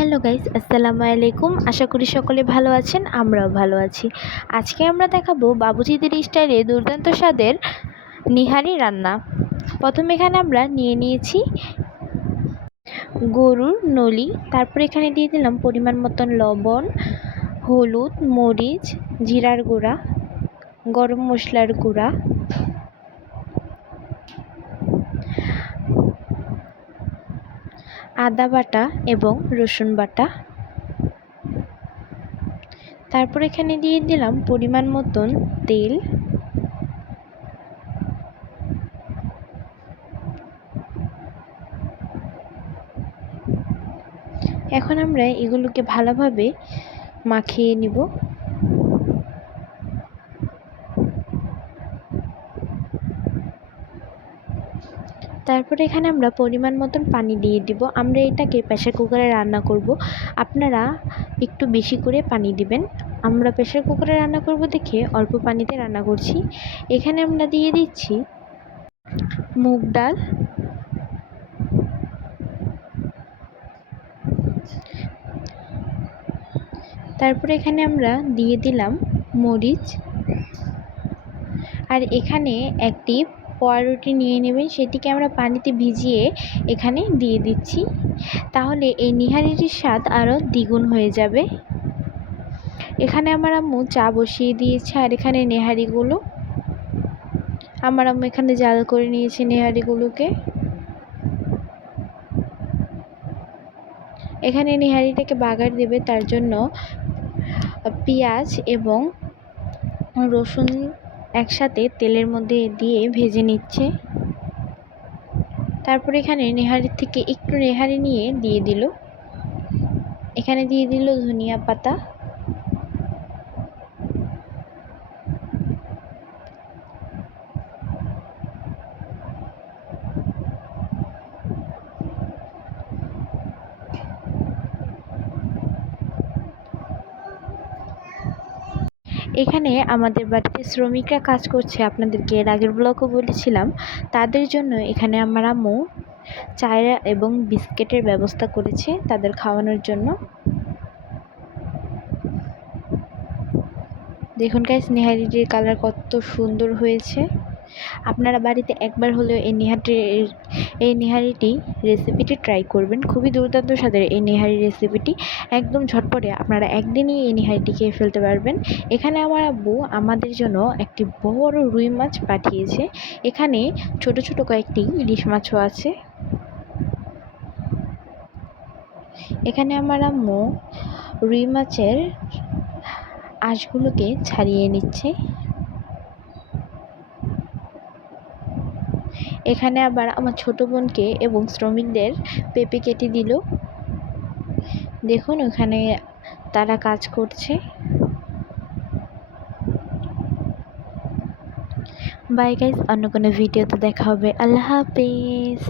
Hello guys, আসসালামু আলাইকুম। আশা করি সকলে ভালো আছেন, আমরাও ভালো আছি। আজকে আমরা দেখাবো বাবুজিদের স্টাইলে দুর্দান্ত স্বাদের নিহারি রান্না। প্রথমে এখানে আমরা নিয়ে নিয়েছি গরুর নলি, তারপর এখানে দিয়ে দিলাম পরিমাণ মতন লবণ, হলুদ, মরিচ, জিরার গুঁড়া, গরম মশলার গুঁড়া আদা বাটা এবং রসুন বাটা। তারপর এখানে দিয়ে দিলাম পরিমাণ মতন তেল। এখন আমরা এগুলোকে ভালোভাবে মাখিয়ে নিব। তারপরে এখানে আমরা পরিমাণ মতন পানি দিয়ে দিব। আমরা এটাকে প্রেশার কুকারে রান্না করব। আপনারা একটু বেশি করে পানি দিবেন। আমরা প্রেশার কুকারে রান্না করব দেখে অল্প পানিতে রান্না করছি। এখানে আমরা দিয়ে দিচ্ছি মুগ ডাল। তারপরে এখানে আমরা দিয়ে দিলাম মরিচ। আর এখানে একটি রুটি নিয়ে নেবেন, সেটিকে আমরা পানিতে ভিজিয়ে এখানে দিয়ে দিচ্ছি। তাহলে এই নিহারিটির স্বাদ আরও দ্বিগুণ হয়ে যাবে। এখানে আমার আম্মু চা বসিয়ে দিয়েছে, আর এখানে নেহারিগুলো। আমার আম্মু এখানে জাল করে নিয়েছে নেহারিগুলোকে। এখানে নেহারিটাকে বাগার দেবে, তার জন্য পেঁয়াজ এবং রসুন একসাথে তেলের মধ্যে দিয়ে ভেজে নিচ্ছে। তারপর এখানে নেহারি থেকে একটু নেহারি নিয়ে দিয়ে দিল। এখানে দিয়ে দিল ধনিয়া পাতা। এখানে আমাদের বাড়িতে শ্রমিকরা কাজ করছে। আপনাদেরকে এর আগের ব্লগও বলেছিলাম। তাদের জন্য এখানে আমার আম্মু চায়রা এবং বিস্কিটের ব্যবস্থা করেছে তাদের খাওয়ানোর জন্য। দেখুন গাইস নেহারিটির কালার কত সুন্দর হয়েছে। আপনারা বাড়িতে একবার হলেও এই নিহারিটির এই নিহারিটি রেসিপিটি ট্রাই করবেন। খুবই দুর্দান্ত স্বাদের এই নিহারি রেসিপিটি। একদম ঝটপটে আপনারা একদিনই এই নিহারিটি খেয়ে ফেলতে পারবেন। এখানে আমার আব্বু আমাদের জন্য একটি বড় রুই মাছ পাঠিয়েছে। এখানে ছোট ছোট কয়েকটি ইলিশ মাছও আছে। এখানে আমার আম্মু রুই মাছের আঁশগুলোকে ছাড়িয়ে নিচ্ছে। এখানে আবার আমার ছোট বোনকে এবং শ্রমিকদের পেঁপে কেটে দিল। দেখুন, ওখানে তারা কাজ করছে। বাই গাইজ অন্য কোনো ভিডিওতে দেখা হবে। আল্লাহ হাফিজ।